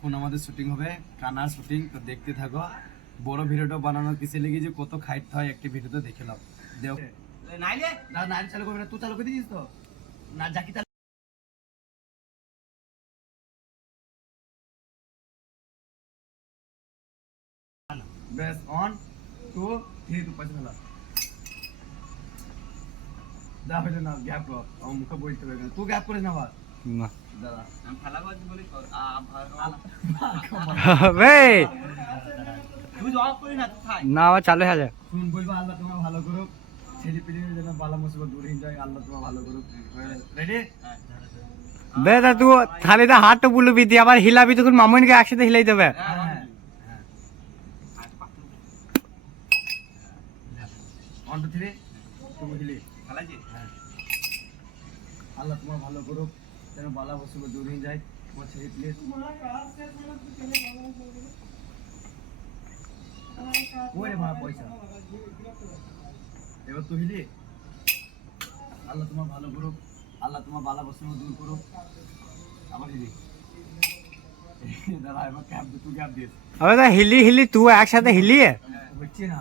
এখন আমাদের শুটিং হবে কানার শুটিং, তো দেখতে থাকো। বড় ভিডিওটা বানানোর কিসে লেগে যে কত খাইতে হয় একটি ভিডিওতে দেখে নাও। দেও নাইলে না নাইলে চালু করবে না, তুই চালু করে দিছিস তো না জাকি চালু। বেস 1 2 3 তুই পাশে ফেলা দা হইলো না গ্যাপ কর আমার মুখে বলতে হবে না, তুই গ্যাপ করিস না বাস না দাদা আমি ফেলা বাজ বলি বে তুই জবাব করি না, তুই খাই না আবার চালু হয়ে যায়। শুন বলবো আল্লাহ তোমার ভালো করুক, ছেলে পেলে যেন বালা মুসিবত দূর হয়ে যায়, আল্লাহ তোমার ভালো করুক। রেডি? বে তা তুই থালিটা হাতটা বুলবি দিয়ে আবার হিলাবি, তখন মামুনকে একসাথে হিলাই দেবে। হ্যাঁ 1 2 3 তুমি হিলি খেলাছি। হ্যাঁ আল্লাহ তোমার ভালো করুক, যেন বালা মুসিবত দূর হয়ে যায় তোমার ছেলে পেলে। ওরে মা পয়সা এবার তুই হিলি। আল্লাহ তোমার ভালো করুক, আল্লাহ তোমার বালা মুসিবত দূর করুক। আবার হিলি দাদা এবার ক্যাপ তুই ক্যাপ দিস আবে তা হিলি হিলি তুই একসাথে হিলিয়ে হচ্ছে না।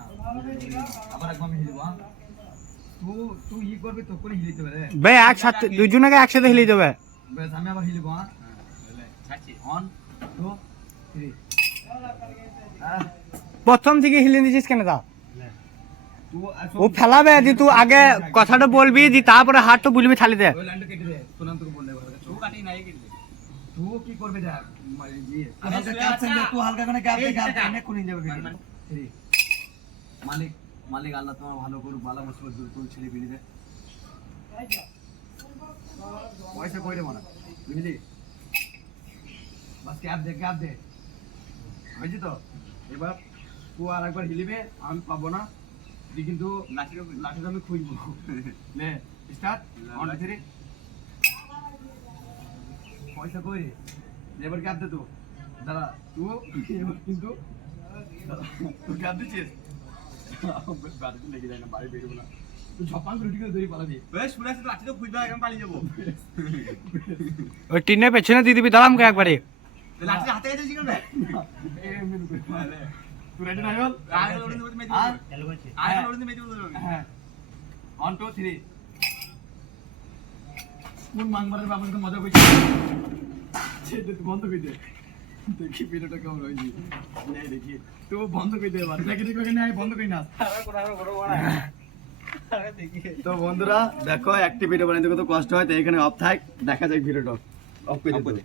আবার একবার আমি হিলবো। তুই তুই ই করবি তো করে হিলিতে পারে। বে একসাথে দুজনকে একসাথে হিলি দেবে। বেশ আমি আবার হিলবো। হ্যাঁ ছাড়ছি 1 2 3 প্রথম থেকে হিলি দিছিস কেন তা? তুই ও ফেলাবে দি, তুই আগে কথাটা বলবি দি, তারপরে হাতটা বুলবি থালিতে। ওই লাইনটা কেটে দে, শোনান তোকে বললে তুই কাটি নাই কেটে তুই কি করবে দেখ মারি দিয়ে হালকা ক্যাপ সেন্ড তুই হালকা করে ক্যাপ দে, ক্যাপ এনে খুলে যাবে ভিডিও। মালিক মালিক আল্লাহ তোমার ভালো করুক, বালা মুসিবত দূর করুক, ছেলে পেলে দে পয়সা কইরে মানা বুঝলি। বাস ক্যাপ দে হয়েছে তো। এবার তুই আর একবার হিলিবে, আমি পাবো না তুই কিন্তু লাঠিটা আমি খুঁজবো। নে স্টার্ট 1 2 3 পয়সা কই রে এবার ক্যাপ দে তো দাদা তুই এবার কিন্তু তুই ক্যাপ দিছিস বাড়িতে লেগে যায় না, বাড়ি বেরোবো না, তুই ঝপাং করে উঠে দড়ি পালাবি। বেশ শুনে আসি লাঠিটা খুঁজবে, এখন পালিয়ে যাবো। ওই টিনের পেছনে দিয়ে দিবি দাঁড়াম একবারে। লাঠিটা হাতে গেছে কেন তুই রেডি না হল? আগে লোডিং দিতে মেদি চালু করছি, আগে লোডিং দিতে মেদি বলবো। হ্যাঁ 1 2 3 কোন মাংবারের বাবার তো মজা কইছিস ছেড়ে তুই বন্ধ করে দে। দেখি ভিডিওটা কেমন হইছে নাই দেখি তো বন্ধ করে দে, বাদ দেখি দেখি না বন্ধ করি না। তো বন্ধুরা দেখো একটি ভিডিও বানাইতে কত কষ্ট হয়, তো এখানে অফ থাক, দেখা যাক ভিডিওটা অফ করে দে।